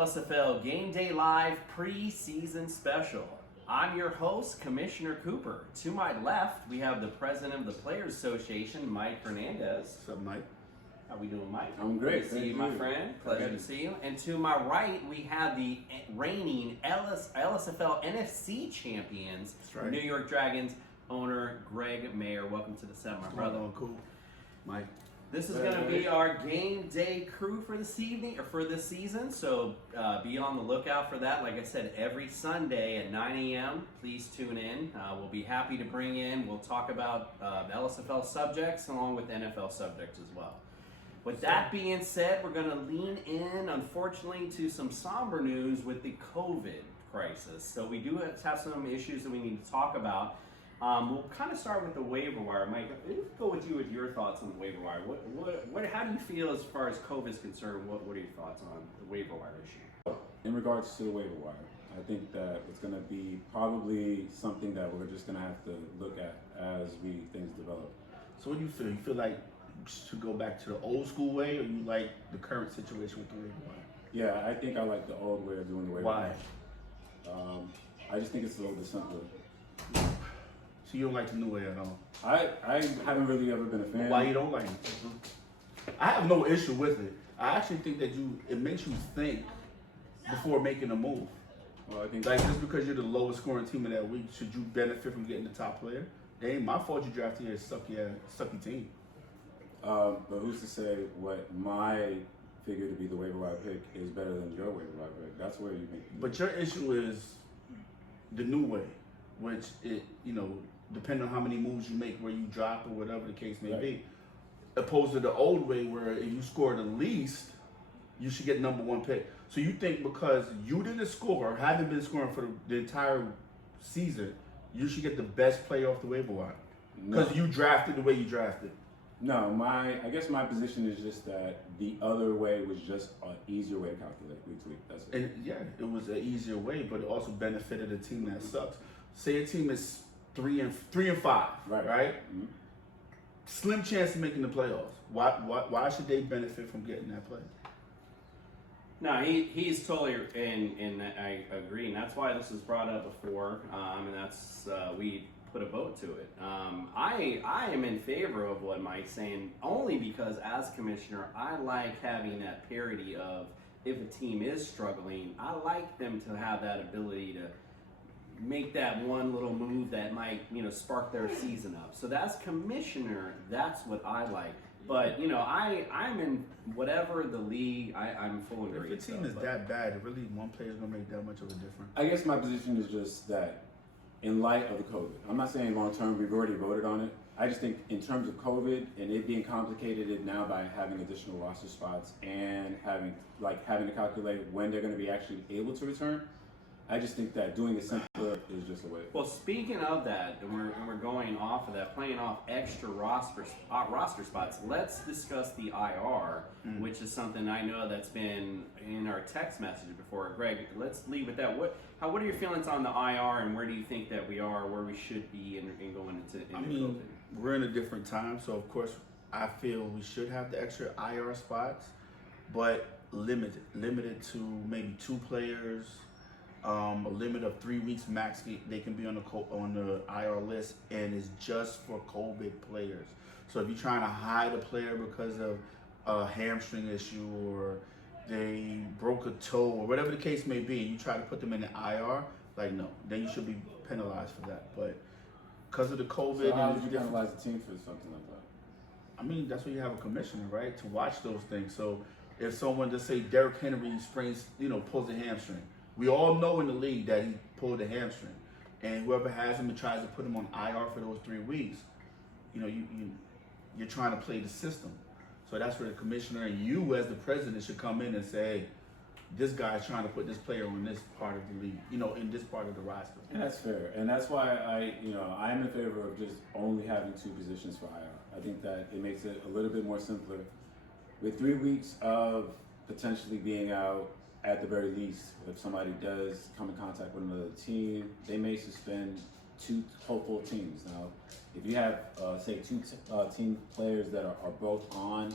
Lsfl Game Day Live preseason special. I'm your host, Commissioner Cooper. To my left, we have the president of the Players Association, Mike Hernandez. What's up, Mike? How we doing, Mike? I'm great. Good to see you, my friend. Pleasure to see you. And to my right, we have the reigning Lsfl NFC champions, right. New York Dragons owner Greg Mayer. Welcome to the set, my brother. Cool, Mike. This is going to be our game day crew for this evening or for this season, so be on the lookout for that. Like I said, every Sunday at 9 a.m. Please tune in. We'll be happy to bring in. We'll talk about LSFL subjects along with NFL subjects as well. With that being said, we're going to lean in, unfortunately, to some somber news with the COVID crisis. So we do have some issues that we need to talk about. We'll kind of start with the waiver wire. Mike, let's go with you with your thoughts on the waiver wire. How do you feel as far as COVID is concerned? What are your thoughts on the waiver wire issue? In regards to the waiver wire, I think that it's going to be probably something that we're just going to have to look at as things develop. So what do you feel? You feel like you should go back to the old school way, or you like the current situation with the waiver wire? Yeah, I think I like the old way of doing the waiver wire. Why? I just think it's a little bit simpler. So you don't like the new way at all? I haven't really ever been a fan. Why you don't like it? I have no issue with it. I actually think that it makes you think before making a move. Well, I think like just because you're the lowest scoring team of that week, should you benefit from getting the top player? It ain't my fault you drafted a sucky team. But who's to say what my figure to be the waiver wire pick is better than your waiver wire pick? That's where you make. But your issue is the new way, which depending on how many moves you make, where you drop or whatever the case may be, opposed to the old way where if you score the least, you should get number one pick. So you think because you didn't score, haven't been scoring for the entire season, you should get the best player off the waiver wire because you drafted the way you drafted. No, I guess my position is just that the other way was just an easier way to calculate week to week. That's it. And yeah, it was an easier way, but it also benefited a team that sucks. Say a team is 3 and 5, right? Mm-hmm. Slim chance of making the playoffs. Why should they benefit from getting that play? No, he's totally, and I agree, and that's why this was brought up before, and that's we put a vote to it. I am in favor of what Mike's saying, only because as commissioner, I like having that parity of if a team is struggling, I like them to have that ability to make that one little move that might, spark their season up. So that's commissioner, that's what I like. But, I'm in whatever the league, I'm full of If the team is that bad, really one player is going to make that much of a difference. I guess my position is just that in light of the COVID, I'm not saying long term, we've already voted on it. I just think in terms of COVID and it being complicated now by having additional roster spots and having to calculate when they're going to be actually able to return, I just think that doing it simpler is just a way. Well, speaking of that, and we're going off of that, playing off extra roster spots. Let's discuss the IR, which is something I know that's been in our text message before. Greg, let's leave with that. What are your feelings on the IR, and where do you think that we are, where we should be in going into COVID? We're in a different time, so of course I feel we should have the extra IR spots, but limited to maybe 2 players. A limit of 3 weeks max they can be on the IR list, and it's just for COVID players. So if you're trying to hide a player because of a hamstring issue or they broke a toe or whatever the case may be, and you try to put them in the IR, no, then you should be penalized for that. But because of the COVID, so how would you penalize the team for something like that? That's why you have a commissioner, right, to watch those things. So if someone, just say Derrick Henry sprains, pulls a hamstring. We all know in the league that he pulled a hamstring, and whoever has him and tries to put him on IR for those 3 weeks, you're trying to play the system. So that's where the commissioner and you as the president should come in and say, hey, this guy's trying to put this player on this part of the league, in this part of the roster. And that's fair, and that's why I'm in favor of just only having 2 positions for IR. I think that it makes it a little bit more simpler. With 3 weeks of potentially being out, at the very least, if somebody does come in contact with another team, they may suspend 2 full teams. Now, if you have, say, 2 team players that are both on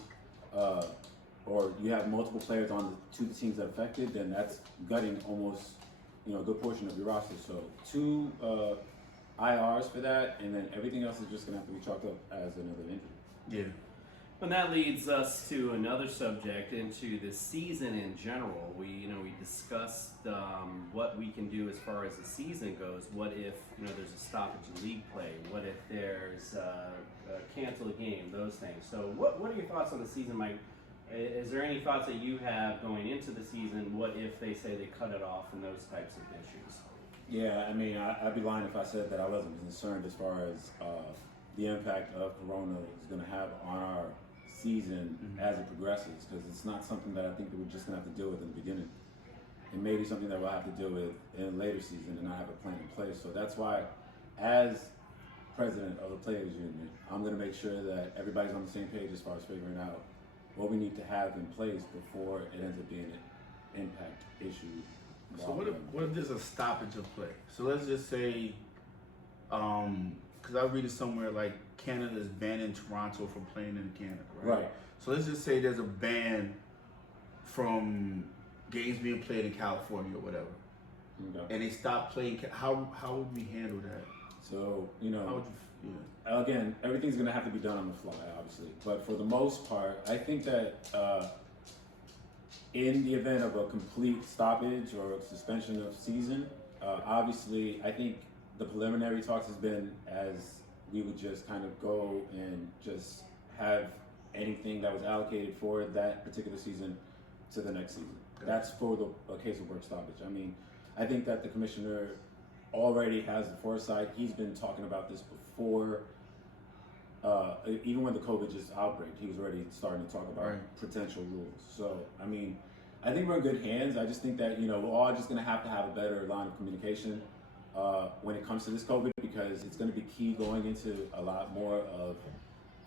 or you have multiple players on the two teams that are affected, then that's gutting almost, a good portion of your roster. So 2 IRs for that, and then everything else is just gonna have to be chalked up as another injury. Yeah. And that leads us to another subject, into the season in general. We discussed what we can do as far as the season goes. What if there's a stoppage in league play? What if there's a canceled game? Those things. So what are your thoughts on the season, Mike? Is there any thoughts that you have going into the season? What if they say they cut it off and those types of issues? Yeah, I mean, I'd be lying if I said that I wasn't concerned as far as the impact of Corona is going to have on our season as it progresses, because it's not something that I think that we're just going to have to deal with in the beginning. It may be something that we'll have to deal with in a later season and not have a plan in place. So that's why, as president of the Players Union, I'm going to make sure that everybody's on the same page as far as figuring out what we need to have in place before it ends up being an impact issue. So what if there's a stoppage of play? So let's just say, because I read it somewhere like Canada is banning Toronto from playing in Canada, right? Right. So let's just say there's a ban from games being played in California or whatever, and they stop playing. How would we handle that? So How would you? again, everything's going to have to be done on the fly, obviously. But for the most part, I think that in the event of a complete stoppage or suspension of season, obviously, I think the preliminary talks has been as we would just kind of go and just have anything that was allocated for that particular season to the next season. That's for a case of work stoppage. I mean, I think that the commissioner already has the foresight. He's been talking about this before. Even when the COVID just outbreak, he was already starting to talk about potential rules. So, I mean, I think we're in good hands. I just think that, we're all just going to have a better line of communication when it comes to this COVID, because it's going to be key going into a lot more of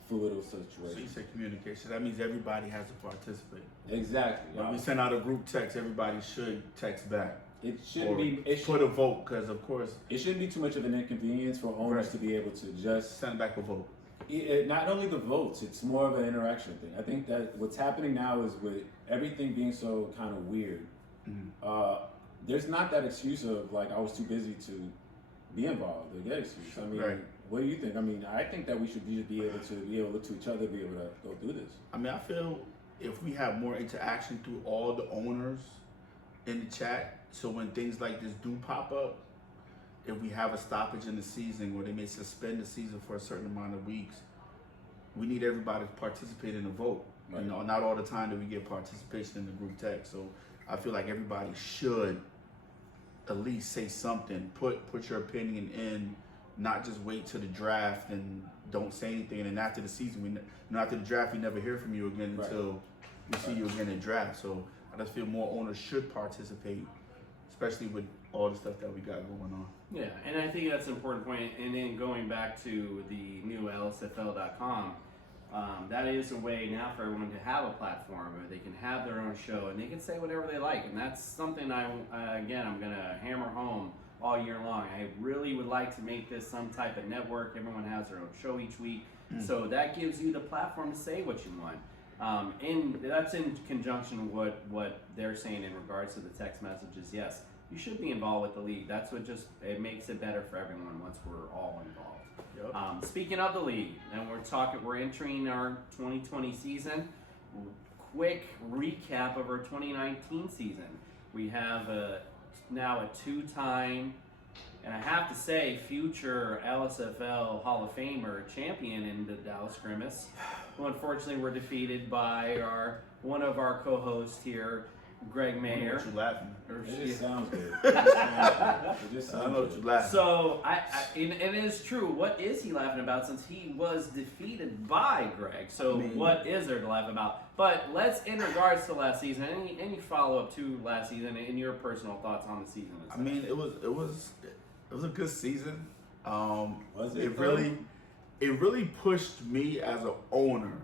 fluid situations. So you say communication. That means everybody has to participate. Exactly. When we send out a group text, everybody should text back. It shouldn't be. Put a vote, because of course it shouldn't be too much of an inconvenience for owners to be able to just send back a vote. Not only the votes, it's more of an interaction thing. I think that what's happening now is with everything being so kind of weird, there's not that excuse of like, I was too busy to be involved or get excuse. I mean, what do you think? I mean, I think that we should just be able to look to each other, be able to go through this. I mean, I feel if we have more interaction through all the owners in the chat, so when things like this do pop up, if we have a stoppage in the season where they may suspend the season for a certain amount of weeks, we need everybody to participate in the vote. Right. Not all the time do we get participation in the group text. So I feel like everybody should at least say something. Put your opinion in, not just wait till the draft and don't say anything. And then after the season, after the draft, we never hear from you again until we see you again in draft. So I just feel more owners should participate, especially with all the stuff that we got going on. Yeah, and I think that's an important point. And then going back to the new Lsfl.com, that is a way now for everyone to have a platform where they can have their own show and they can say whatever they like. And that's something I'm going to hammer home all year long. I really would like to make this some type of network. Everyone has their own show each week. So that gives you the platform to say what you want. And that's in conjunction with what they're saying in regards to the text messages. Yes, you should be involved with the league. That's what it makes it better for everyone once we're all involved. Yep. Speaking of the league, and we're entering our 2020 season. Quick recap of our 2019 season. We have now a two-time, and I have to say, future Lsfl Hall of Famer champion in the Dallas Grimace, who unfortunately were defeated by one of our co-hosts here, Greg Mayer. What you laughing? It just sounds good. It just I sounds know what good. you laughing. So, and it is true. What is he laughing about, since he was defeated by Greg? So, what is there to laugh about? But let's, in regards to last season, any follow-up to last season and your personal thoughts on the season itself? I mean, it was a good season. Was it? It really pushed me as an owner.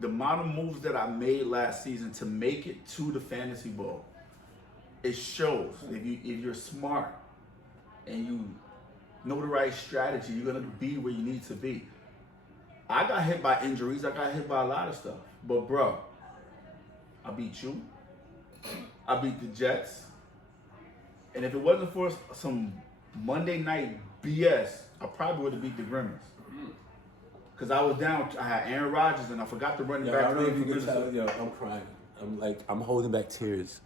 The amount of moves that I made last season to make it to the Fantasy Bowl, it shows if you're smart and you know the right strategy, you're gonna be where you need to be. I got hit by injuries. I got hit by a lot of stuff. But bro, I beat you. I beat the Jets. And if it wasn't for some Monday night BS, I probably would have beat the Grimmers. Because I was down. I had Aaron Rodgers, and I forgot to run it back. I don't know if you can tell. Yo, I'm crying. I'm holding back tears.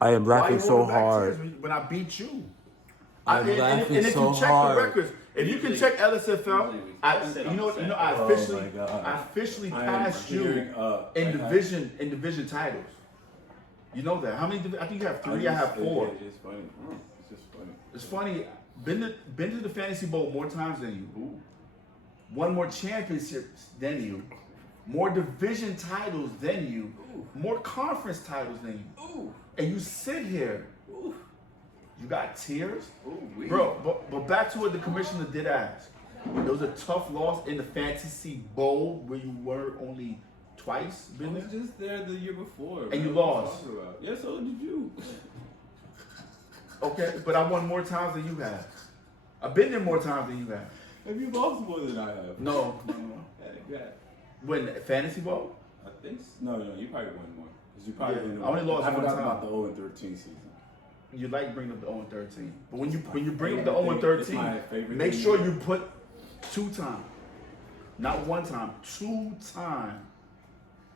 I am laughing so hard. When I beat you. I'm laughing and if so you check hard. the records, if you can check Lsfl, I officially passed you in division titles. You know that. How many? I think you have 3. I have 4. It's funny. It's just funny. It's funny. Been to the Fantasy Bowl more times than you. Ooh. Won more championships than you. More division titles than you. Ooh. More conference titles than you. Ooh. And you sit here. Ooh. You got tears? Ooh, bro, but back to what the commissioner did ask. It was a tough loss in the Fantasy Bowl where you were only twice. I was just there the year before. And you lost. Yeah, so did you. Okay, but I won more times than you have. I've been there more times than you have. Have you lost more than I have? No. Yeah. When Fantasy Bowl? I think so. No, you probably won more. Because you probably I only lost one time. About the 0-13 season. You like bringing up the 0-13, but when you bring up the 0-13, make sure you put 2 times, not 1 time, 2 time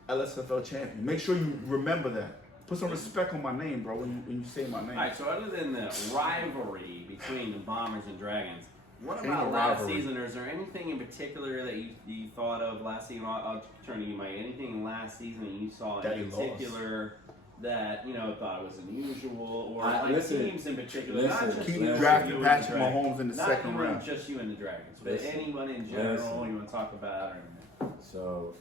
LSFL champion. Make sure you remember that. Put some respect on my name, bro, when you say my name. All right, so other than the rivalry between the Bombers and Dragons, what Ain't about no last rivalry. season, or is there anything in particular that you thought of last season? I'll turn to you, Mike. Anything last season that you saw That in he particular that, thought was unusual, or listen, teams in particular? Not just Keep you drafting and Patrick the Dragons. Mahomes in the Not second even round. just you and the Dragons, but anyone in general you want to talk about? Or So,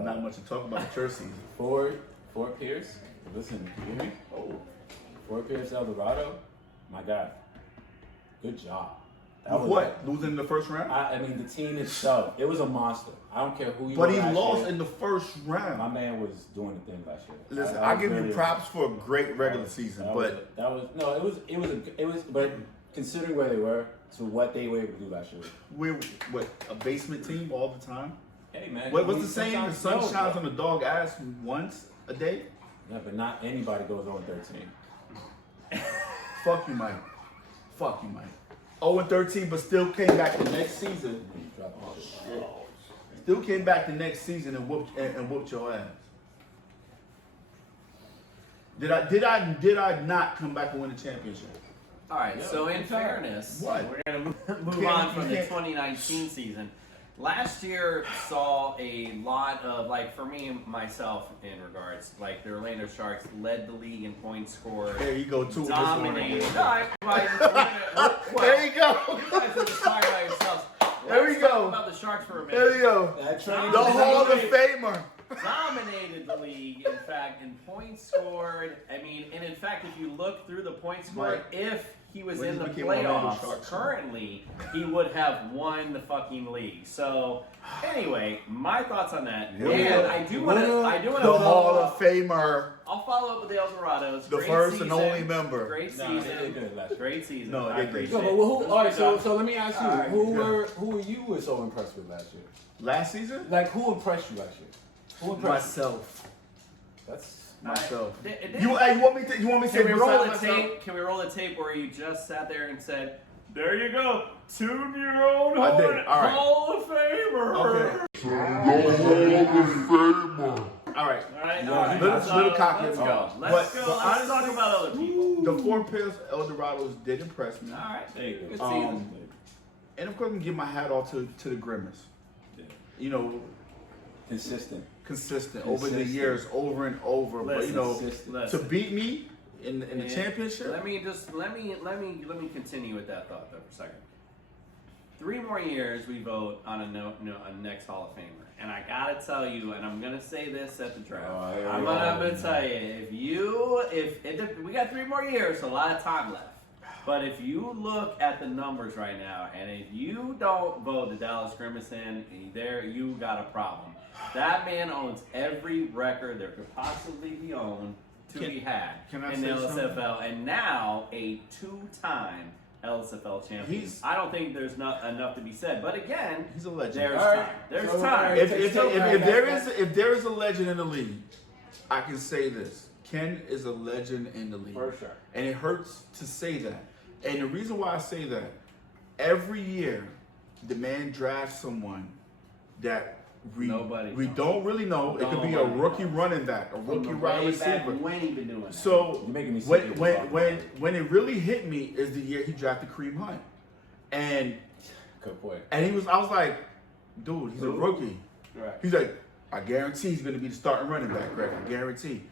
Not much to talk about the church season. Fort Pierce, listen, you hear me? Oh, Fort Pierce, Eldorado, my God, good job. Losing in the first round? I mean, the team itself, it was a monster. I don't care who you But were he last lost year. in the first round. My man was doing the thing last year. Listen, I give you props for a great regular season, but but considering where they were to what they were able to do last year. we're a basement team all the time. Hey man, What's the saying? The sun shines on the dog ass once a day. Yeah, but not anybody goes 0-13. Fuck you, Mike. 0-13, but still came back the next season. Still came back the next season and whooped your ass. Did I not come back and win the championship? all right, so in fairness, What? we're going to move on from the 2019 season. Last year saw a lot of, for me, myself, in regards, the Orlando Sharks led the league in points scored. There you go, too. Dominated. There you go. You guys are just talking about yourselves. There we Let's go. talk about the Sharks for a minute. There you go. The Hall of Famer. Dominated the league, in fact, in points scored. I mean, and in fact, if you look through the points scored, if he was in the playoffs currently, he would have won the fucking league. So, anyway, my thoughts on that. And I do want to. The Hall of Famer. I'll follow up with the Eldorados. The first and only member. Great Nah, season. they did good last year. Great season. No, I they did. appreciate No, it. but who? All right, Good so let me ask you, All right, who were you so impressed with last year? Last season? Who impressed you last year? Who impressed you? Myself. That's Myself. Did- You want me to say Can we roll beside the myself? tape? Can we roll the tape where you just sat there and said, "There you go, tune-your-own I did. All right. Hall of Famer." Okay. All right. All right. Little cocky. Let's go. But Let's go. Let's honestly, talk about other people. The Fort Pierce Eldorados did impress me. All right. there you go. Good season. And of course, I'm gonna give my hat off to the Grimmers. Yeah. You know, consistent over the years, over and over. But you know, to beat me in the championship. Let me continue with that thought though for a second. 3 more years we vote on a next Hall of Famer, and I gotta tell you, and I'm gonna say this at the draft. I'm gonna tell you, if we got 3 more years, a lot of time left. But if you look at the numbers right now, and if you don't vote the Dallas Grimace in, you got a problem. That man owns every record there could possibly be owned to be had can I in the say something? LSFL, and now a 2-time Lsfl champions. He's- I don't think there's not enough to be said. But again, He's a legend. there's All right. time. There's So, time. If there is a legend in the league, I can say this: Ken is a legend in the league. For sure. And it hurts to say that. And the reason why I say that, every year, the man drafts someone that we Nobody don't really know. It could be a Nobody rookie knows. running back, a rookie From wide way back receiver. when he been doing that. So You're making me sick when even when talking when, about it. when it really hit me is the year he drafted Kareem Hunt, and Good point. I was like, dude, he's a rookie. Right. He's like, I guarantee he's going to be the starting running back, Greg. I guarantee.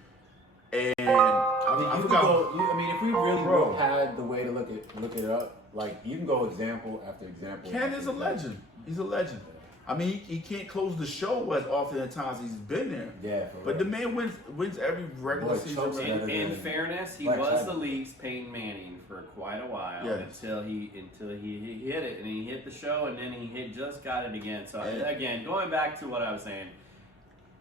And I You forgot. could go, I mean, if we really Bro. had the way to look it up, like you can go example after example. Ken is a legend. He's a legend. I mean, he can't close the show as often as times he's been there. Yeah, for But the real. man wins every regular Boy, season. chokes race. better In than fairness, he Black was Tiger. the league's Peyton Manning for quite a while Yes. until he hit it, and he hit the show, and then he just got it again. So And- again, going back to what I was saying,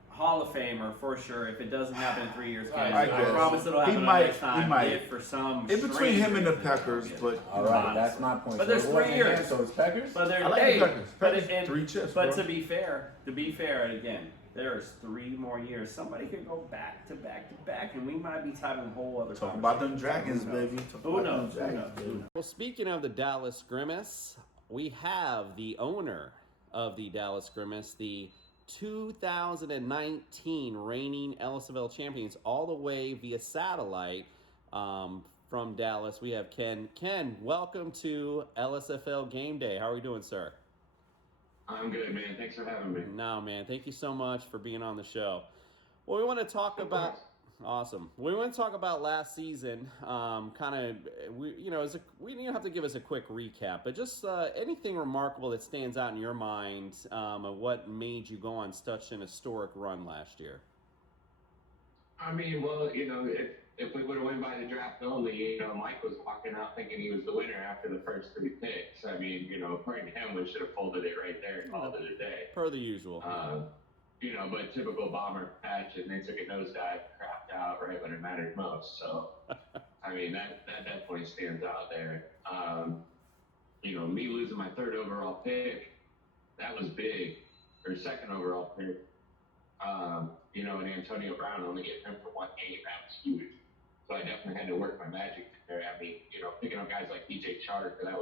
Hall of Famer for sure. If it doesn't happen in 3 years, I I guess. promise it'll He happen might- next time. he might. If for some In between him and the strange Packers, reason, but All right, that's my point. But So there's it wasn't 3 years. him, so it's Packers. But there, I like the hey, Packers. but Packers, and- 3 chips, But bro. to be fair, again, there's 3 more years. Somebody could go back to back to back, and we might be having a whole other. Talk about them conversation. Dragons, Who knows? baby. Talk Who about knows? them Who Dragons, knows? baby. Well, speaking of the Dallas Grimace, we have the owner of the Dallas Grimace, the 2019 reigning Lsfl champions, all the way via satellite from Dallas. We have Ken. Ken, welcome to Lsfl Game Day. How are we doing, sir? I'm good, man. Thanks for having me. No, man. Thank you so much for being on the show. Well, we want to talk Of about. course. Awesome. We want to talk about last season. We don't have to give us a quick recap, but just anything remarkable that stands out in your mind of what made you go on such an historic run last year. I mean, well, if we would have went by the draft only, Mike was walking out thinking he was the winner after the first 3 picks. I mean, according to him, we should have folded it right there and called it a day. Per the usual. But typical Bomber patch, and they took a nosedive, crapped out right when it mattered most. So, I mean, that definitely stands out there. Me losing my 3rd overall pick, that was big. Or 2nd overall pick. And Antonio Brown only getting him for 1 game, that was huge. So I definitely had to work my magic there. I mean, picking up guys like DJ Chark, that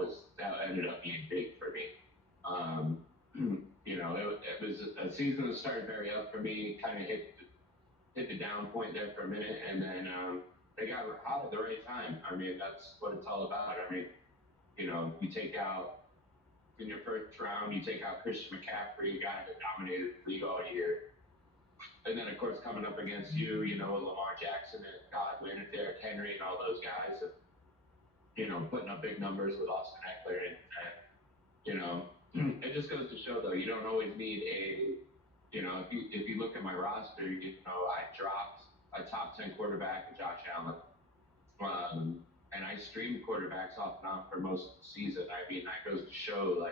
ended up being big for me. It was a season that started very up for me, kind of hit the down point there for a minute, and then they got hot at the right time. I mean, that's what it's all about. I mean, you take out, in your first round, you take out Christian McCaffrey, a guy that dominated the league all year. And then, of course, coming up against you, Lamar Jackson and Godwin and Derrick Henry and all those guys, and, putting up big numbers with Austin Eckler. And it just goes to show, though, you don't always need if you look at my roster, I dropped a top 10 quarterback in Josh Allen. And I streamed quarterbacks off and on for most of the season. I mean, that goes to show,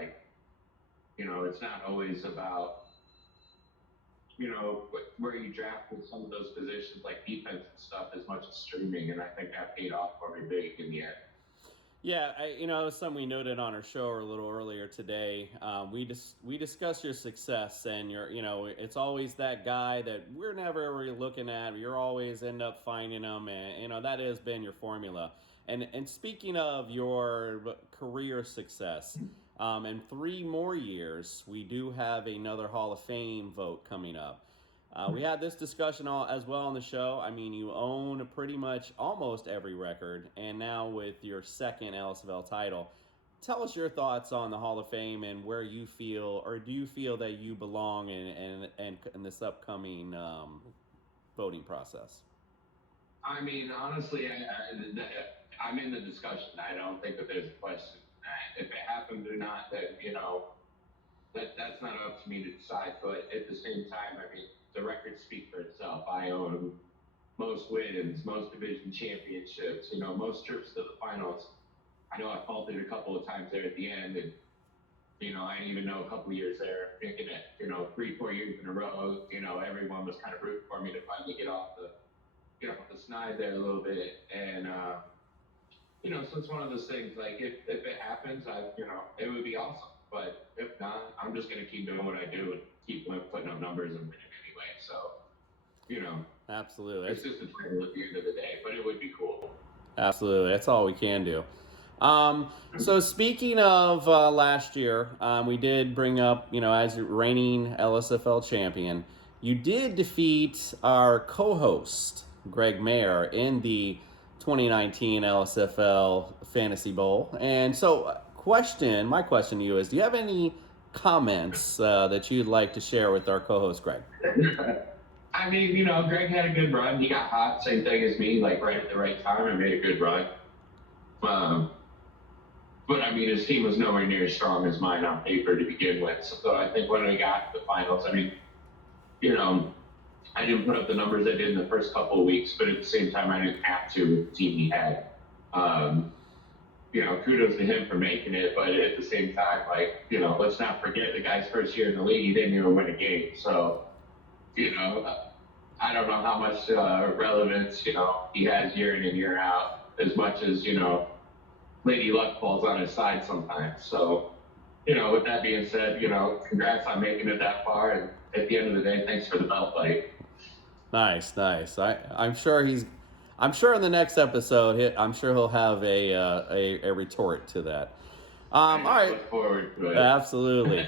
it's not always about, where you draft with some of those positions like defense and stuff as much as streaming, and I think that paid off for me big in the end. Yeah, it was something we noted on our show a little earlier today. We discussed your success, and it's always that guy that we're never really looking at. You're always end up finding them, and that has been your formula. And speaking of your career success, in 3 more years, we do have another Hall of Fame vote coming up. We had this discussion as well on the show. I mean, you own pretty much almost every record, and now with your 2nd Lsfl title. Tell us your thoughts on the Hall of Fame and where you feel, or do you feel that you belong in this upcoming voting process? I mean, honestly, I'm in the discussion. I don't think that there's a question. If it happens or not, that's not up to me to decide. But at the same time, I mean, the records speak for itself. I own most wins, most division championships, most trips to the finals. I know I faltered a couple of times there at the end, and I didn't even know a couple of years there, thinking that 3-4 years in a row, everyone was kind of rooting for me to finally get off the snide there a little bit, and so it's one of those things. Like if it happens, it would be awesome. But if not, I'm just gonna keep doing what I do and keep putting up numbers and winning anyway. So, Absolutely. it's just a title at the end of the day. But it would be cool. Absolutely. That's all we can do. So speaking of last year, we did bring up, as your reigning LSFL champion, you did defeat our co-host, Greg Mayer, in the 2019 LSFL Fantasy Bowl. And so my question to you is, do you have any comments that you'd like to share with our co-host, Greg? I mean, Greg had a good run. He got hot, same thing as me, like right at the right time, and made a good run. But I mean, his team was nowhere near as strong as mine on paper to begin with. So I think when we got to the finals, I mean, I didn't put up the numbers I did in the first couple of weeks, but at the same time, I didn't have to with the team he had. Kudos to him for making it, but at the same time, let's not forget the guy's first year in the league, he didn't even win a game. So, I don't know how much relevance, he has year in and year out, as much as, Lady Luck falls on his side sometimes. So, with that being said, congrats on making it that far. And at the end of the day, thanks for the belt fight. Nice. I'm sure in the next episode, I'm sure he'll have a retort to that. All right. Look forward to it. Absolutely.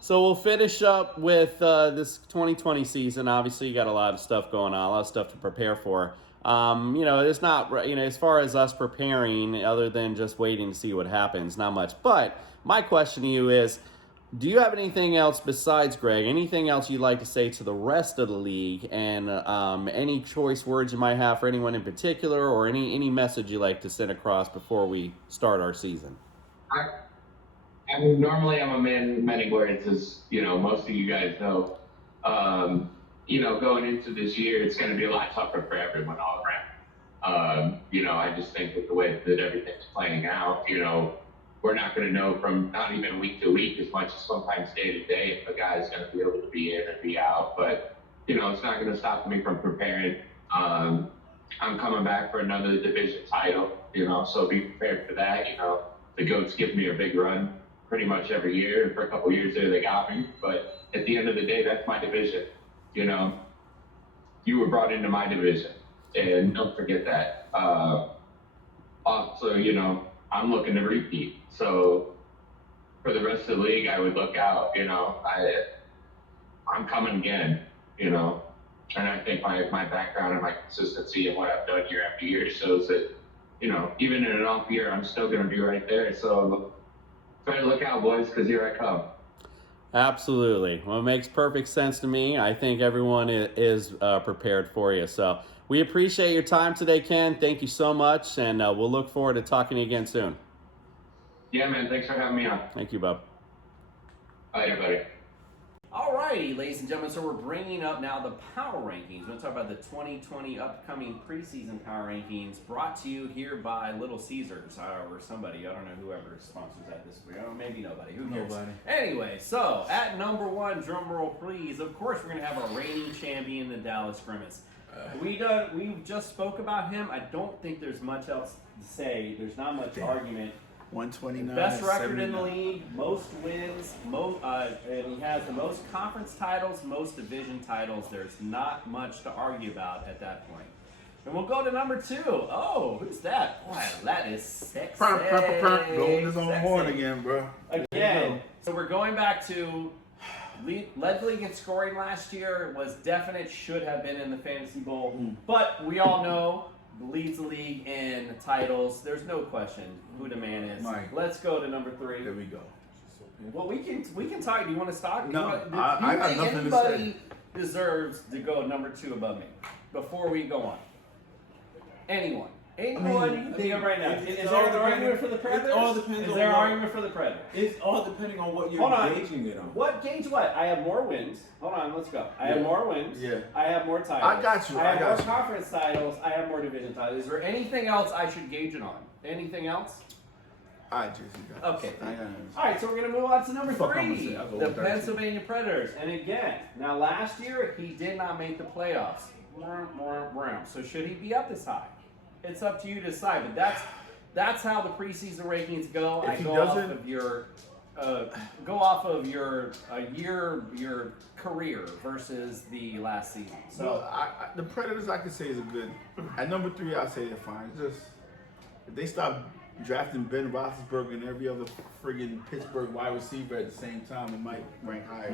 So we'll finish up with this 2020 season. Obviously, you got a lot of stuff going on, a lot of stuff to prepare for. It's not, as far as us preparing, other than just waiting to see what happens, not much. But my question to you is, do you have anything else besides Greg? Anything else you'd like to say to the rest of the league? And any choice words you might have for anyone in particular, or any message you'd like to send across before we start our season? I mean, normally I'm a man of many words, as most of you guys know. Going into this year, it's going to be a lot tougher for everyone all around. I just think with the way that everything's playing out, we're not going to know from not even week to week as much as sometimes day to day if a guy's going to be able to be in or be out. But, it's not going to stop me from preparing. I'm coming back for another division title, so be prepared for that. The GOATs give me a big run pretty much every year. And for a couple of years there, they got me. But at the end of the day, that's my division. You were brought into my division, and don't forget that. Also, I'm looking to repeat. So for the rest of the league, I would look out. I'm coming again. And I think my background and my consistency and what I've done year after year shows that, even in an off year, I'm still going to be right there. So try to look out, boys, because here I come. Absolutely. Well, it makes perfect sense to me. I think everyone is prepared for you. So we appreciate your time today, Ken. Thank you so much, and we'll look forward to talking to you again soon. Yeah, man. Thanks for having me on. Thank you, Bob. Bye, everybody. Alrighty, ladies and gentlemen, so we're bringing up now the power rankings. We're going to talk about the 2020 upcoming preseason power rankings brought to you here by Little Caesars or somebody. I don't know, whoever sponsors that this week. Oh, maybe nobody. Who cares? Nobody. Anyway, so at number one, drum roll please, of course we're going to have our reigning champion, the Dallas Grimace. We just spoke about him. I don't think there's much else to say. There's not much argument. 129. Best record 79. in the league, most wins, and he has the most conference titles, most division titles. There's not much to argue about at that point. And we'll go to number two. Oh, who's that? Boy, that is sexy. Blowing his own Sexy. horn again, bro. Again. So we're going back to led the league in scoring last year, was definite, should have been in the Fantasy Bowl. But we all know leads the league in titles. There's no question who the man is. Mike. Let's go to number three. Here we go. Well, we can talk. Do you want to start? No, do I you got think nothing to anybody deserves to go number two above me before we go on? Anyone? Anyone you can think of right now? Is there an argument for the Predators? It all depends Is on there an what- argument for the Predators? It's all depending on what you're Hold on. gauging it on. What gauge what? I have more wins. Hold on, let's go. I have Yeah. more wins. Yeah. I have more titles. I got you, I have I got more you. conference titles. I have more division titles. Is there anything else I should gauge it on? Anything else? All right, JC. got Okay. this. I got this. All right, so we're going to move on to number Fuck, I'm gonna three, say, I'll go the with 13. Pennsylvania Predators. And again, now last year he did not make the playoffs. So should he be up this high? it's up to you to decide. But that's how the preseason rankings go. If I he go doesn't- off of your your career versus the last season. So So the Predators, I could say, is a good. At number 3, I say they're fine. Just if they stop drafting Ben Roethlisberger and every other friggin' Pittsburgh wide receiver at the same time, it might rank higher.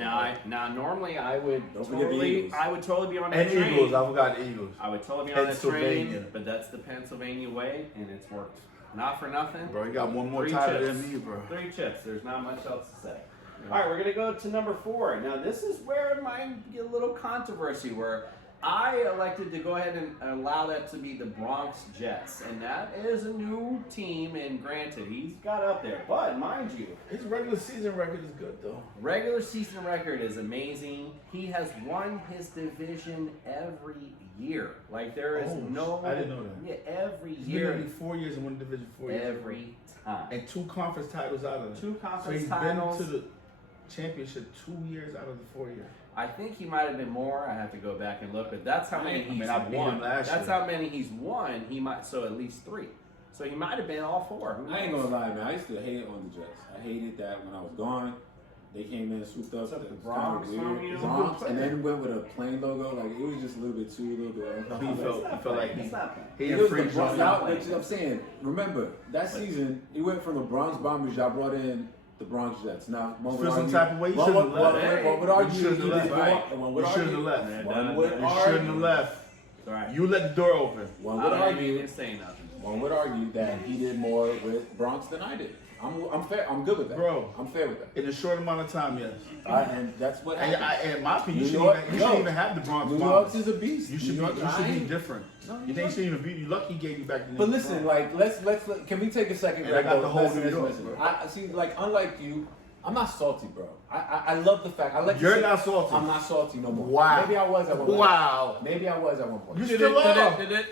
now normally I would Don't forget the Eagles. totally be on that And train. Eagles, I forgot the Eagles. I would totally be on that Pennsylvania. train, but that's the Pennsylvania way, and it's worked. Not for nothing. Bro, you got one more 3 title chips. than me, bro. 3 chips. There's not much else to say. All right, we're going to go to number 4. Now, this is where it might get a little controversy, where I elected to go ahead and allow that to be the Bronx Jets. And that is a new team, and granted, he's got up there. But, mind you, His regular season record is good, though. regular season record is amazing. He has won his division every year. Like, there is Oh, no... I didn't know that. Yeah, every He's year. been in 4 years and won the division 4 years. Every time. And 2 conference titles out of it. 2 So conference he's titles. been to the championship 2 years out of the 4 years. I think he might have been more. I have to go back and look, but that's how many I mean, he's I beat him won. last That's year. how many he's won. He might at least 3. So he might have been all 4. Who I ain't knows? gonna lie, man. I used to hate it on the Jets. I hated that when I was gone. They came in and swooped up What's up, the the Bronx kinda from weird you? Bronx, and then went with a plain logo. Like it was just a little bit He uncomfortable. felt like It's not bad. he It was the infringed Bronx. on Now, playing. that's what I'm saying. Remember that season, he went from the Bronx Bombers. Y'all brought in the Bronx Jets. Now, one would Feel some argue- type of way, you one shouldn't would- have one left. would- one would argue You shouldn't he have did left. more, and one You would shouldn't have argue- left. One would You shouldn't have argue. left. All right. You let the door open. One I would don't argue. even say nothing. One would argue that he did more with Bronx than I did. I'm fair. I'm good with that, Bro. I'm fair with that. In a short amount of time, yes. And that's what happened. In my opinion, you New shouldn't York- even, you no. shouldn't even have the Bronx New Bombers. York is a beast. You should New York- be I- different. No, You you're think you shouldn't even be? You lucky he gave you back the name. But listen, like let's can we take a second? And I got Greg? the whole Listen, New York, listen. bro. I see, like unlike you, I'm not salty, bro. I love the fact. I like. to You're say not salty. I'm not salty no more. Wow. Maybe I was at one point. Wow. Maybe I was at one point. You still are.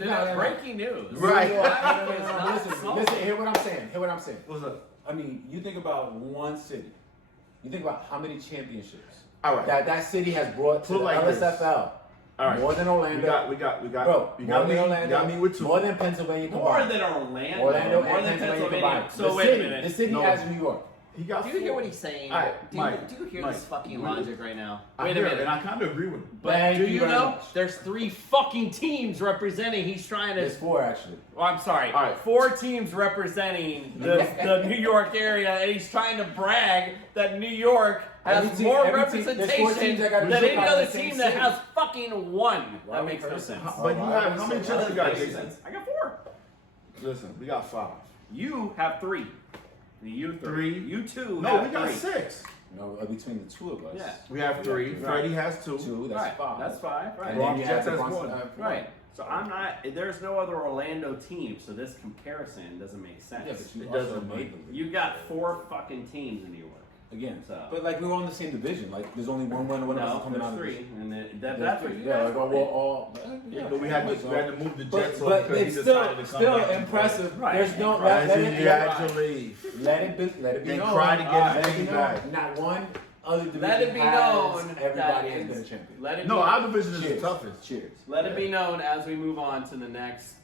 No. Breaking news. Right. No, It's not Listen, salty. listen. Hear what I'm saying. Hear what I'm saying. What's up? I mean, you think about one city. You think about how many championships All right. that city has brought to Put the like this. LSFL. All right. More than Orlando. We got Bro, you more got than me. Orlando. You got me with 2. More than Pennsylvania More combined. than Orlando. Orlando more and than Pennsylvania combined. So the wait city, a minute. The city No. as New York. He got Do you hear 4. what he's saying? All right, do Mike, you hear Mike, this fucking Mike. logic right now? I Wait a hear it, minute. and I kind of agree with him. But Thank do you you very know much. there's 3 fucking teams representing? He's trying to. There's 4 actually. Oh, I'm sorry. All right. 4 teams representing the New York area, and he's trying to brag that New York has Every team- more every team- there's 4 representation teams that got than a any chip out of other the same team that city. has fucking 1. Why That would makes no person- sense. But you have how many chips you got, Makes Jason? sense. I got 4. Listen, we got 5. You have 3. You 3. 3. You 2. No, have we got 3. 6. No, between the 2 of us. Yeah. We have 3. Right. Freddie has 2. 2, that's Right. 5. That's 5. Right. And Bronx then you Jets have the has Bronx- 1. Right. So I'm not. There's no other Orlando team, so this comparison doesn't make sense. Yeah, but you It also doesn't made the league. You got 4 fucking teams in New York. Again, So- but like we were on the same division. Like there's only one winner. One of us No, is coming out there's of 3, this. and then There's that's three. what you Yeah, guys like we're wanted. all. Yeah, but we had to move the Jets But because he it's decided to still come back. impressive. Right. There's no Right. let He it had to leave. let it be And known. cry to get Let his it be team known. back. Not one other division Let it be has known everybody that has been a it's- champion. Let it No, be, our division is the Cheers. toughest. Cheers. let it be known as we move on to the next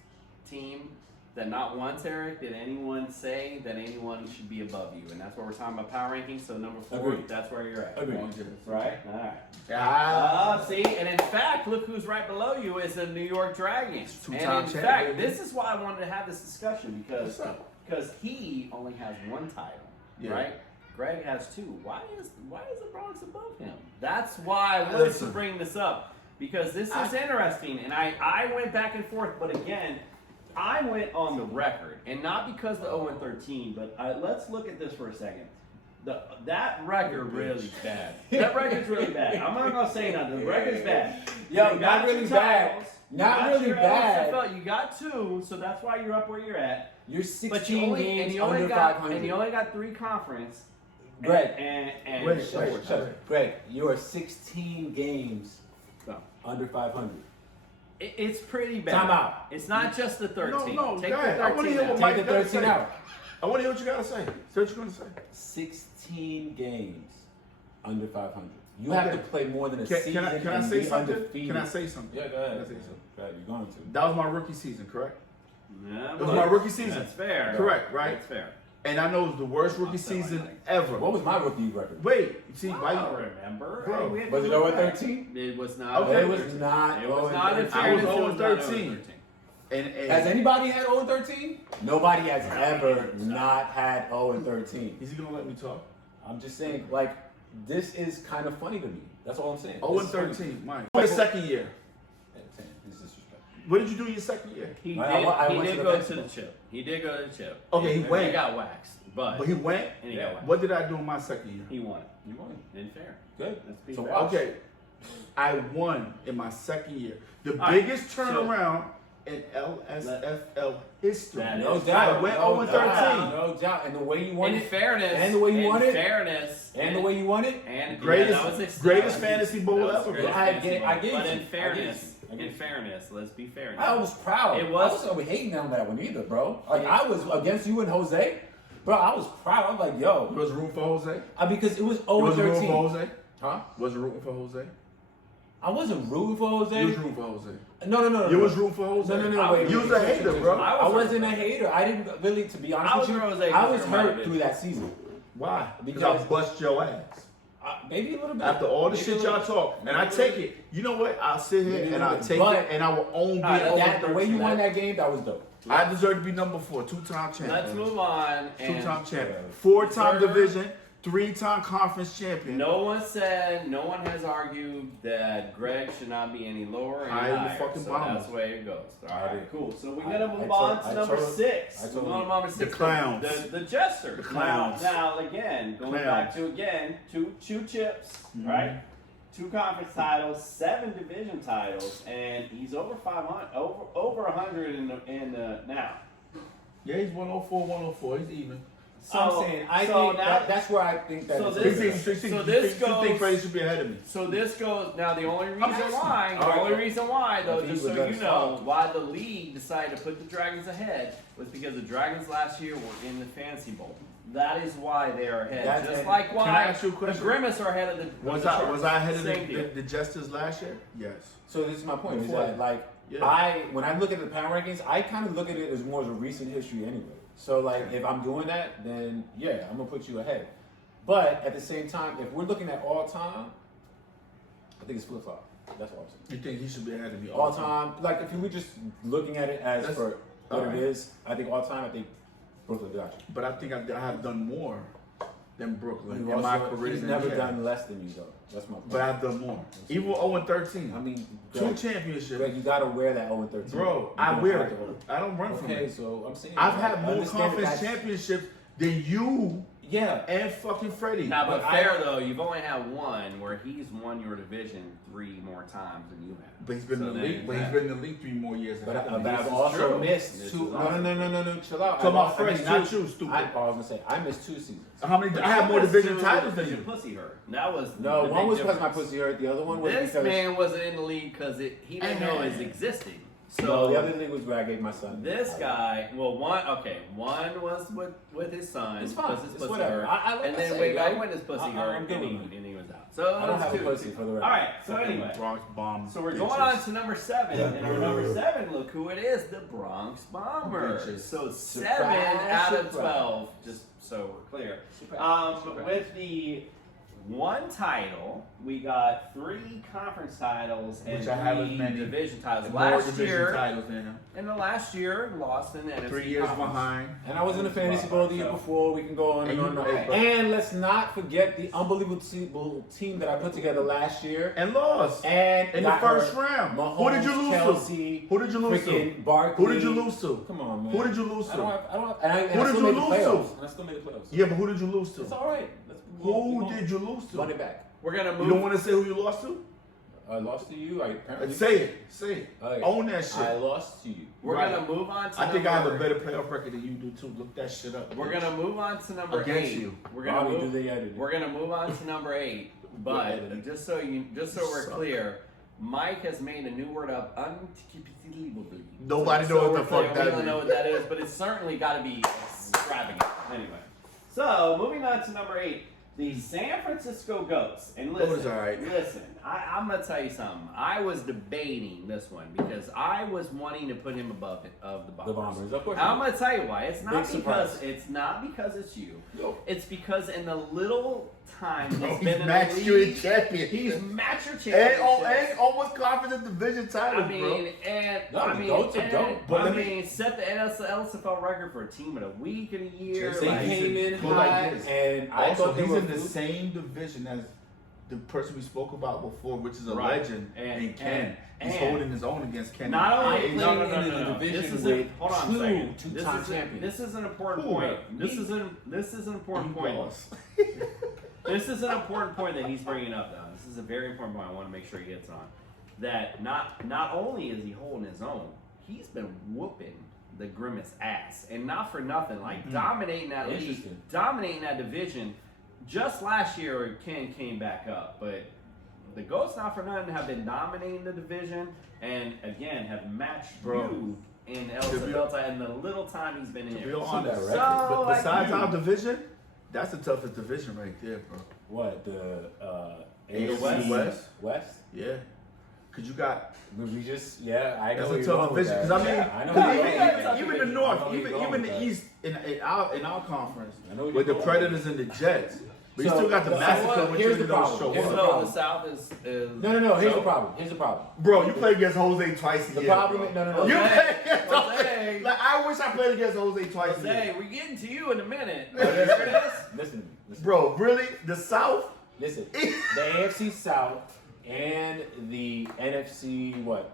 team that not once, Eric, did anyone say that anyone should be above you, and that's what we're talking about power rankings. So number 4, Agreed. that's where you're at. Agreed. Right. All right. Ah, See, and in fact, look who's right below you is the New York Dragons. And Two-time in champion. fact, this is why I wanted to have this discussion What's up? because he only has 1 title, Yeah. right? Greg has 2. Why is the Bronx above him? That's why I wanted to Listen. bring this up because this is interesting, and I went back and forth, but again, I went on the record, and not because the 0-13, but let's look at this for a second. That record really bad. That record's really bad. I'm not gonna say nothing. The record's bad. Yo, You not got really your bad. titles. Not You got really your bad. LSFL. You got 2, so that's why you're up where you're at. You're But 16 you only, games and you only under got 500. and you only got 3 conference. Greg. And Wait, Shut up. Greg, you are 16 games No. under 500. It's pretty bad. Time out. It's not just the 13. No, Take go the ahead. I wanna 13 hear what out. Mike Take the gotta 13 say. out. I want to hear what you got to say. Say what you're going to say. 16 games under 500. You have Okay. to play more than a Can season I and say be something? undefeated. Can I say something? Yeah, go Can I ahead. say something? Go ahead. You're going to. That was my rookie season, correct? Yeah, It was my rookie season. That's fair. Correct, right? That's fair. And I know it was the worst rookie season ever. What was my rookie record? Wait, see, I why don't you? remember. Bro, We had Was to it look back. 0-13? It was not. Okay. It was not. It was not. In 0-13. I was fairness, it 0-13. not 0-13. And Has anybody had 0-13? Nobody has ever not had 0-13. is he gonna let me talk? I'm just saying, like, this is kind of funny to me. That's all I'm saying. 0-13, Mike. Your second year. It's disrespectful. What did you do your second year? He did. I He went did to the go to festival. the chip. He did go to the chip. Okay, he And went. He got waxed, But he went. and he got waxed. What did I do in my second year? He won. You won. In fair. Good. Let's be So fair. watch. Okay, I won in my second year. The right, biggest so- turnaround in LSFL history. That No is doubt. I went no 0-13. doubt, No doubt. And the way you won In it. fairness. And the way you won it. Fairness. And the way you won it. And Greatest- yeah, that was greatest that was- fantasy bowl that was ever, greatest bro. I fantasy get- bowl. I get But you. in I get fairness, you. I get in you. fairness, let's be fair. I was proud. It was- I wasn't hating on that one either, bro. Like, I was against you and Jose. Bro, I was proud. I was like, You yo. was rooting for Jose? Because it was You was rooting 0-13. for Jose? Huh? Was you rooting for Jose? I wasn't rooting for Jose. You was rooting for Jose. No. You was rooting for Jose? No, wait. You was a hater, bro. I wasn't a hater. I didn't really, to be honest I was with you, Jose I was because you're hurt my through that season. Why? Because Because- I bust your ass. Maybe a little bit. After all the Maybe shit a little y'all bit. talk, and I Maybe a take little it. You know what? I'll sit here Maybe a and I'll little take bit. it, and I will own being Alright, over That, the way you 13. won that game, that was dope. I deserve to be number 4, two-time champion. Let's move on. And Two-time champion, 4-time Third- division, 3-time conference champion. No one has argued that Greg should not be any lower or any I am the higher. fucking So bomber. that's the way it goes. All I right, did. cool. So we're I- gonna I move told- on I to number told- 6. I We're told going to you. number 6. The clowns. The jesters. The clowns. Now again, going back to two chips, Mhm. right? 2 conference titles, 7 division titles, and he's over 500, over 100 in the now. Yeah, he's 104, 104. He's even. I'm saying, I so think now- that's where I think that so is. this You is- think so this you think goes- Freddie should be ahead of me? So this goes now. The only reason asking. why, All right, though, if he just would so let you us know, talk. why the league decided to put the Dragons ahead was because the Dragons last year were in the Fantasy Bowl. That is why they are ahead. That's Just it. like Can I why ask you a the question? Grimace are ahead of the. Was the I Sharks. was I ahead of Same deal. the Jesters last year? Yes. So this is my point. Is Before that like Yeah. when I look at the power rankings, I kind of look at it as more as a recent history anyway. So like if I'm doing that, then yeah, I'm gonna put you ahead. But at the same time, if we're looking at all time, I think it's flip flop. That's all I'm saying. You think he should be ahead of me All time, like if we were just looking at it as That's- for what alright. it is, I think all time, I think Brooklyn got you. But I think I have done more than Brooklyn He in my also- career. he's than never he done has. less than you though. That's my point. But I've done more. Even 0-13. I mean, 2 Greg, championships. Greg, you gotta wear that 0-13. Bro, You I don't wear have it. to- I don't run from Okay, it. so I'm saying I've I had more understand that conference that's- championships than you Yeah, and fucking Freddie. Now, but But fair though, you've only had one where he's won your division 3 more times than you have. But he's been So in the then league. But that- he's been in the league 3 more years. but, ahead of me. but This I've is also true. missed This 2. is No, awesome. no, chill out. Talking about I Freddie, not you, stupid. I was gonna say I missed 2 seasons. How many? I have more division titles than Your you. pussy hurt. That was No, the one big was because my difference. pussy hurt. The other one was This because man wasn't in the league because he didn't know it was existing. So no, the other thing was where I gave my son. this guy, well, one was with his son It's fine. because his It's pussy whatever. hurt, Like and I then said, wait, like, when his pussy I'm hurt, good with and it. he was out. So I don't have a two. pussy for the record. All right. So anyway, Bronx bomb. so we're bitches. going on to number 7, Yeah. and our number 7, look who it is, the Bronx Bombers. Bitches. So 7 Surprise, out of surprise. 12, just so we're clear. With the 1 title, we got 3 conference titles and Which I have as 3 many. division titles. And more Last division year, titles than him. in the last year, lost in the NFC 3 years conference. behind. And I was in the fantasy bowl the year before. We can go on and And on. you- And, Right. and let's not forget the unbelievable team that I put together last year. And lost. And In the got first hurt. round. Mahomes, Who did you lose Kelsey, to? Who did you lose to? freaking Barkley. Who did you lose to? Come on, man. Who did you lose I don't to? have. And I Who still did you made the lose to? playoffs. And I still made the playoffs. Yeah, but who did you lose It's to? all right. Let's Who did you lose Run to? it back. We're gonna You move. don't want to say who you lost to? I lost to you. I apparently. Say it. Say it. Okay. Own that I shit. lost to you. We're Right. gonna move on to. I think I have a number- better playoff record than you do too. Look that shit up. We're bitch. gonna move on to number Against 8. you. We're gonna Bobby, do move. they edit it? We're gonna move on to number 8. But just so we're Suck. clear, Mike has made a new word up. Unbelievably. Nobody So know what we're the clear, fuck we that don't is. know what that is, but it's certainly got to be extravagant. Anyway, so moving on to number 8. The San Francisco Goats, and Goat is listen, all right. listen, I'm gonna tell you something. I was debating this one because I was wanting to put him above it, of the Bombers. The Bombers, of course. I'm gonna tell you why. It's not Big because surprise. it's not because it's you. Yo. It's because in the little time Bro, he's he's been in matched the you in league, championship. he's matched your and championships. almost conference division titles, I mean, bro. and No, I the mean, Goats are and, dope. But I let me- mean, set the Lsfl record for a team in a week and a year. They like- came in Well, like hot, this. and I Also, thought they he's were in the same division as the person we spoke about before, which is a Right. legend, And- and Ken. He's and- holding his own against Ken. Not only playing no, in the no. division This is with hold on a second. two-time This is champions. This is an important Who? point. This is an important point. This is an important point that he's bringing up, though. This is a very important point. I want to make sure he hits on. That not only is he holding his own, he's been whooping the Grimace ass, and not for nothing. Like dominating that league, Interesting. dominating that division. Just last year, Ken came back up, but the Goats, not for nothing, have been dominating the division, and again have matched Bro. you in To be- Delta in the little time he's been in To here. be honest, So, but like besides you- our division, that's the toughest division right there, bro. what the AFC West? West. Yeah, cause you got We just I know that's where a you're tough going with division. that. Cause I mean, Yeah, I know 'cause where you're even- going with even- that. even the I know North, where you're even going the with that. East in our conference I know where with the you're going with Predators and the Jets, but you So, still got the so massacre what- when here's you the don't problem. show Here's up. the So problem. the South is No. Here's so- the problem. Here's the problem. Bro, you play against Jose twice a The year. problem. bro. No. You Jose, play against Jose. Jose. Like I wish I played against Jose twice a Jose, year. we're getting to you in a minute. Listen, Here it is. listen. Bro, really? The South? Listen, the AFC South and the NFC North?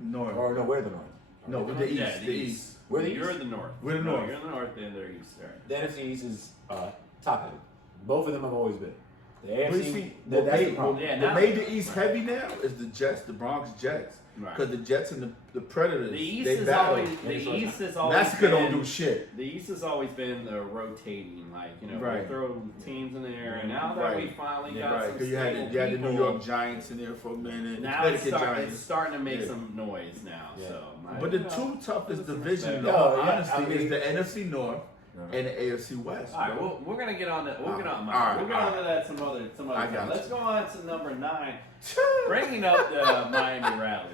North. Or no, we're the North. No, we're the East. Yeah, the East. We're the You're East. the North. We're the No, North. You're the North, and they're East. Right. The NFC East is top heavy. Both of them have always been. The But AFC, you see, that's what the made, problem. Yeah, what now- made the East heavy now is the Jets, the Bronx Jets. Right. Because the Jets and the Predators, The East they is battle. always the East is always Massacre don't been- do shit. The East has always been the rotating, like Right. we'll throw teams in there, and now that Right. we finally got Right, some because you had stable the New people, York Giants in there for a minute. now the it's, Connecticut it's Giants. starting to make Yeah. some noise now. Yeah. So, But the you know, two toughest put some divisions, respect. though, No, yeah, honestly, I mean- is the NFC North Uh-huh. and the AFC West. All right, bro. well, we're gonna get on that. We'll get on. All right, we'll get all on to that some other I time. got Let's you. go on to number 9. Bringing up the Miami Rattlers.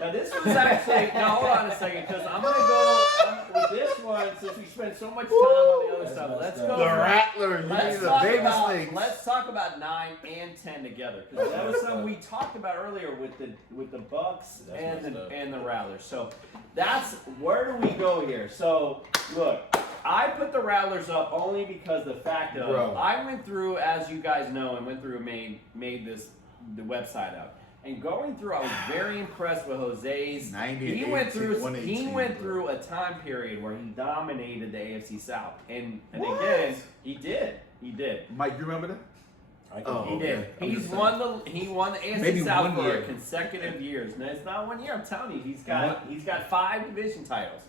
Now this was actually. Now hold on a second, because I'm gonna go with this one since we spent so much time on the other That's stuff. messed Let's up. go. The for- Rattlers, you Let's need the talk, baby about, snakes. let's talk about 9 and 10 together, because that was something we talked about earlier with the Bucks That's and messed the up. and the Rattlers. So that's where do we go here? So look, I put the Rattlers up only because the fact of Bro. I went through, as you guys know, and went through and made the website up. And going through, I was very impressed with Jose's. 90, He went 18, through. He 118, went bro. through a time period where he dominated the AFC South, and What? again, he did. He did. Mike, you remember that? I can Oh, He okay. did. I'm He's just won the AFC Maybe South one for year. consecutive years. No, it's not 1 year. I'm telling you, he's got 5 division titles.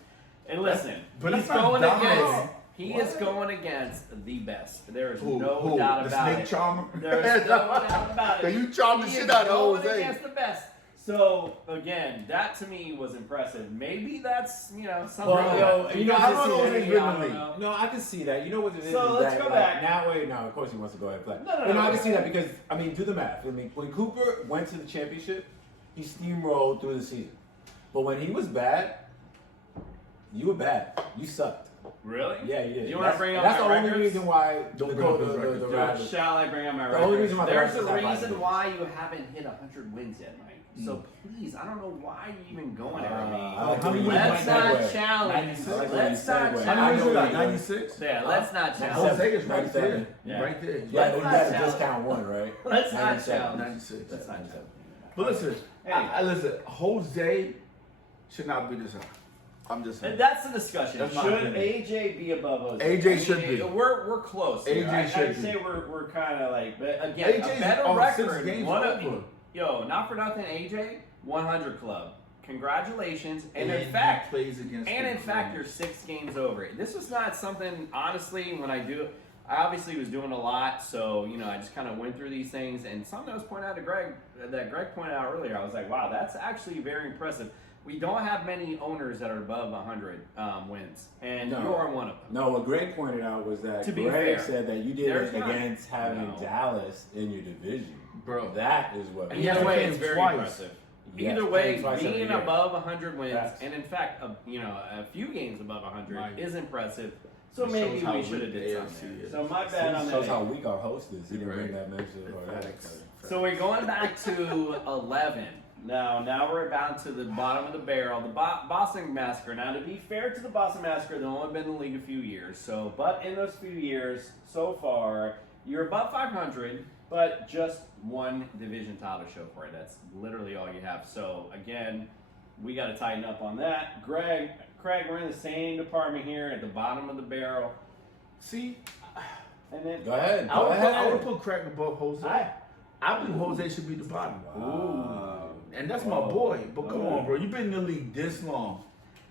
And listen, But he's that's not going dominating. against. He is going against the best. There is no Who? doubt The about snake it. charmer? There's no doubt about it. You charmed the He shit is out of going Jose. against the best. So again, that to me was impressive. Maybe that's something. Well, yo, that- you know, how long I has he can been see in the that. league? No, I can see that. You know what it is? So is let's that, go like, back. Now, of course he wants to go ahead and play. No, You know, I can see that because I mean, do the math. I mean, when Cooper went to the championship, he steamrolled through the season. But when he was bad, you were bad. You sucked. Really? Yeah, you did. You want to That's- bring up That's my the only records? reason why Don't the bring up his the records. Dude, Rattlers. Shall I bring up my The records? only reason why the There's a Raptors have reason five why you haven't hit 100 wins yet, Mike. So please, I don't know why you're even going there. I like How the way many you wins Let's you not segue? challenge. 96. I like the way Let's you not segue. How challenge. many know you got? where you're 96? Yeah, let's not challenge. Jose is right 97. there. Yeah. Right there. Yeah, Let's you not got to challenge. discount one, right? Let's not 97. challenge. 96. Let's not challenge. But listen, Hey. listen, Jose should not be this high. I'm just saying. And that's the discussion. That's my Should opinion. AJ be above Jose? AJ should be. We're close. Here. AJ I should say be. we're kind of like, but again, AJ's a better on record. 6 games One over. Yo, not for nothing, AJ 100 club. Congratulations. And in he fact, plays against you're 6 games over it. This was not something, honestly, when I obviously was doing a lot, so, I just kind of went through these things, and something that was pointed out to Greg, that Greg pointed out earlier, I was like, wow, that's actually very impressive. We don't have many owners that are above 100 wins, and No. you are one of them. No, what Greg pointed out was that To be Greg fair, said that you did there's it not- against having No. Dallas in your division. Bro. That is what. And Yeah, either way, came it's very twice. impressive. Yes, Either way, came twice every being year. above 100 wins, Facts. and in fact, a few games above 100 Right. is impressive. So It maybe shows how we should have weak did the something. AFC there. is. So my bad on Shows that. how weak our host is. He didn't bring Right. that mention. Facts. So we're going back to 11. Now we're about to the bottom of the barrel, the Boston Massacre. Now, to be fair to the Boston Massacre, they've only been in the league a few years. So, but in those few years so far, you're above 500, but just one division title to show for it. That's literally all you have. So again, we got to tighten up on that. Craig, we're in the same department here at the bottom of the barrel. See, And then Go ahead. I would put Craig above Jose. I- I think Jose should be the bottom. Wow. And that's my boy. But come on, bro. You've been in the league this long.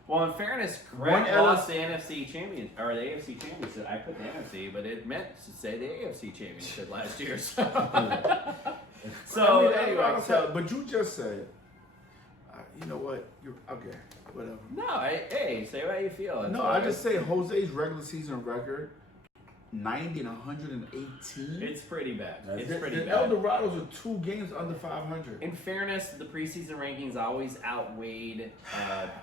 Well, in fairness, One Greg lost the NFC champion or the AFC championship. I put the NFC, but it meant to say the AFC championship last year. So, I mean, anyway, so but you just said, you know what? You're okay. Whatever. no, hey, say how you feel. That's No, all I right. just say Jose's regular season record, 90 and 118. It's pretty bad. That's It's pretty The bad. Eldorados are 2 games under 500. In fairness, the preseason rankings always outweighed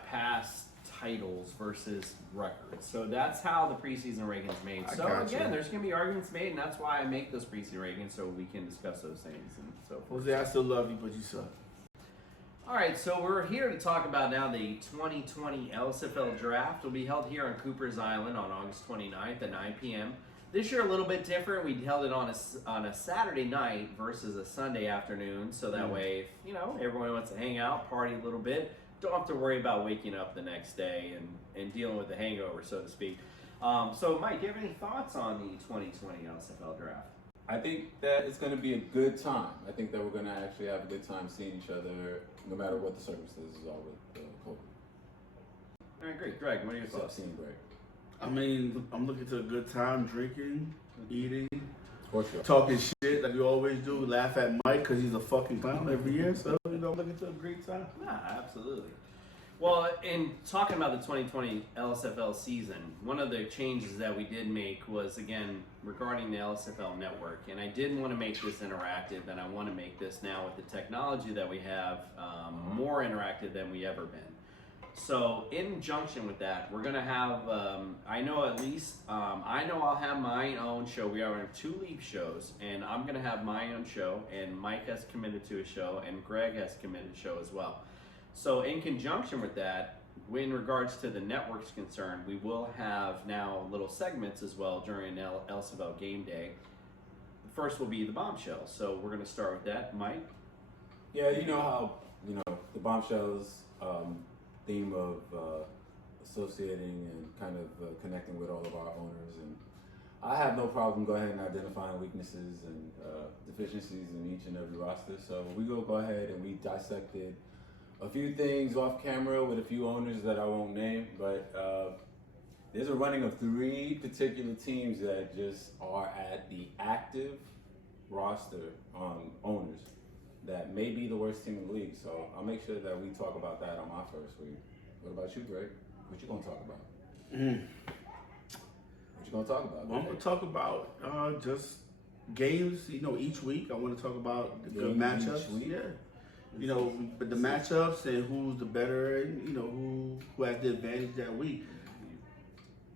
past titles versus records. So that's how the preseason rankings made. I So got again, you. there's gonna be arguments made, and that's why I make those preseason rankings so we can discuss those things and so forth. Jose, I still love you, but you suck. All right, so we're here to talk about now the 2020 Lsfl draft. Will be held here on Cooper's Island on August 29th at 9 p.m. This year a little bit different. We held it on a Saturday night versus a Sunday afternoon, so that way, if, everyone wants to hang out, party a little bit, don't have to worry about waking up the next day and dealing with the hangover, so to speak. So, Mike, do you have any thoughts on the 2020 Lsfl draft? I think that it's going to be a good time. I think that we're going to actually have a good time seeing each other, no matter what the circumstances are with COVID. All right, great. Greg, what are your Except thoughts? seeing Greg. I mean, I'm looking to a good time, drinking, eating, For sure. talking shit like we always do, laugh at Mike because he's a fucking clown every year. So, looking to a great time. Yeah, absolutely. Well, in talking about the 2020 LSFL season, one of the changes that we did make was, again, regarding the LSFL network. And I did want to make this interactive, and I want to make this now with the technology that we have more interactive than we ever been. So, in conjunction with that, we're going to have, I know I'll have my own show. We are in 2 league shows, and I'm going to have my own show, and Mike has committed to a show, and Greg has committed a show as well. So in conjunction with that, in regards to the network's concerned, we will have now little segments as well during Lsfl game day. The first will be the bombshell. So we're going to start with that. Mike? Yeah, you know how, the Bombshells theme of associating and kind of connecting with all of our owners. And I have no problem go ahead and identifying weaknesses and deficiencies in each and every roster. So we go ahead and we dissected a few things off camera with a few owners that I won't name, but there's a running of 3 particular teams that just are at the active roster owners that may be the worst team in the league. So I'll make sure that we talk about that on my first week. What about you, Greg? What you gonna talk about? What you gonna talk about? Well, I'm going to talk about just games, each week. I want to talk about the good Games matchups. each week? Yeah. But the matchups and who's the better and, who has the advantage that week.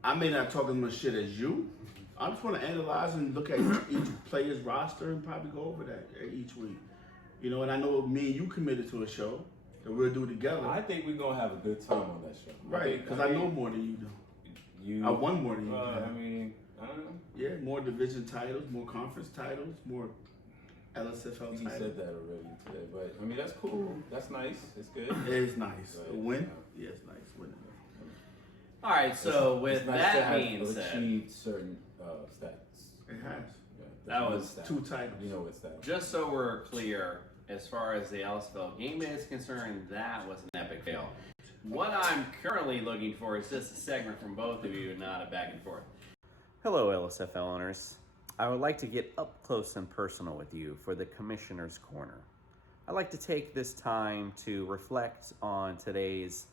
I may not talk as much shit as you. I just want to analyze and look at each player's roster and probably go over that each week. And I know me and you committed to a show that we'll do together. I think we're gonna have a good time on that show. Right, because I know more than you do. I won more than you do. I mean, I don't know. Yeah, more division titles, more conference titles, more LSFL You titles. said that already today, but I mean that's cool. That's nice. It's good. It's nice. Right. A win? Yeah, it's nice. Winning. All right, so with It's nice to that have being said, achieved certain stats. It has. Yeah, That what was stat. 2 titles. You know what stat? just so we're clear, as far as the Lsfl game day is concerned, that was an epic fail. What I'm currently looking for is just a segment from both of you, not a back and forth. Hello, LSFL owners. I would like to get up close and personal with you for the Commissioner's Corner. I'd like to take this time to reflect on today's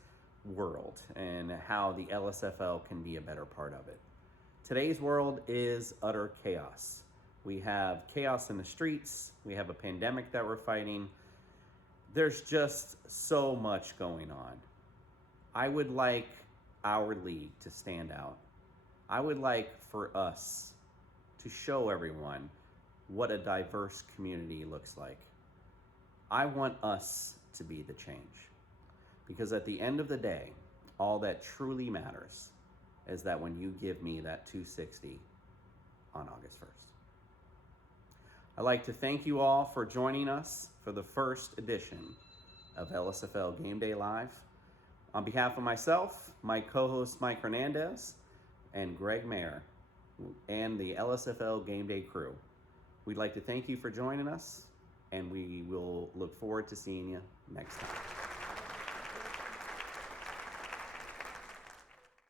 world and how the LSFL can be a better part of it. Today's world is utter chaos. We have chaos in the streets. We have a pandemic that we're fighting. There's just so much going on. I would like our league to stand out. I would like for us to show everyone what a diverse community looks like. I want us to be the change. Because at the end of the day, all that truly matters is that when you give me that 260 on August 1st. I'd like to thank you all for joining us for the first edition of LSFL Game Day Live. On behalf of myself, my co-host Mike Hernandez, and Greg Mayer, and the LSFL Game Day crew, we'd like to thank you for joining us, and we will look forward to seeing you next time.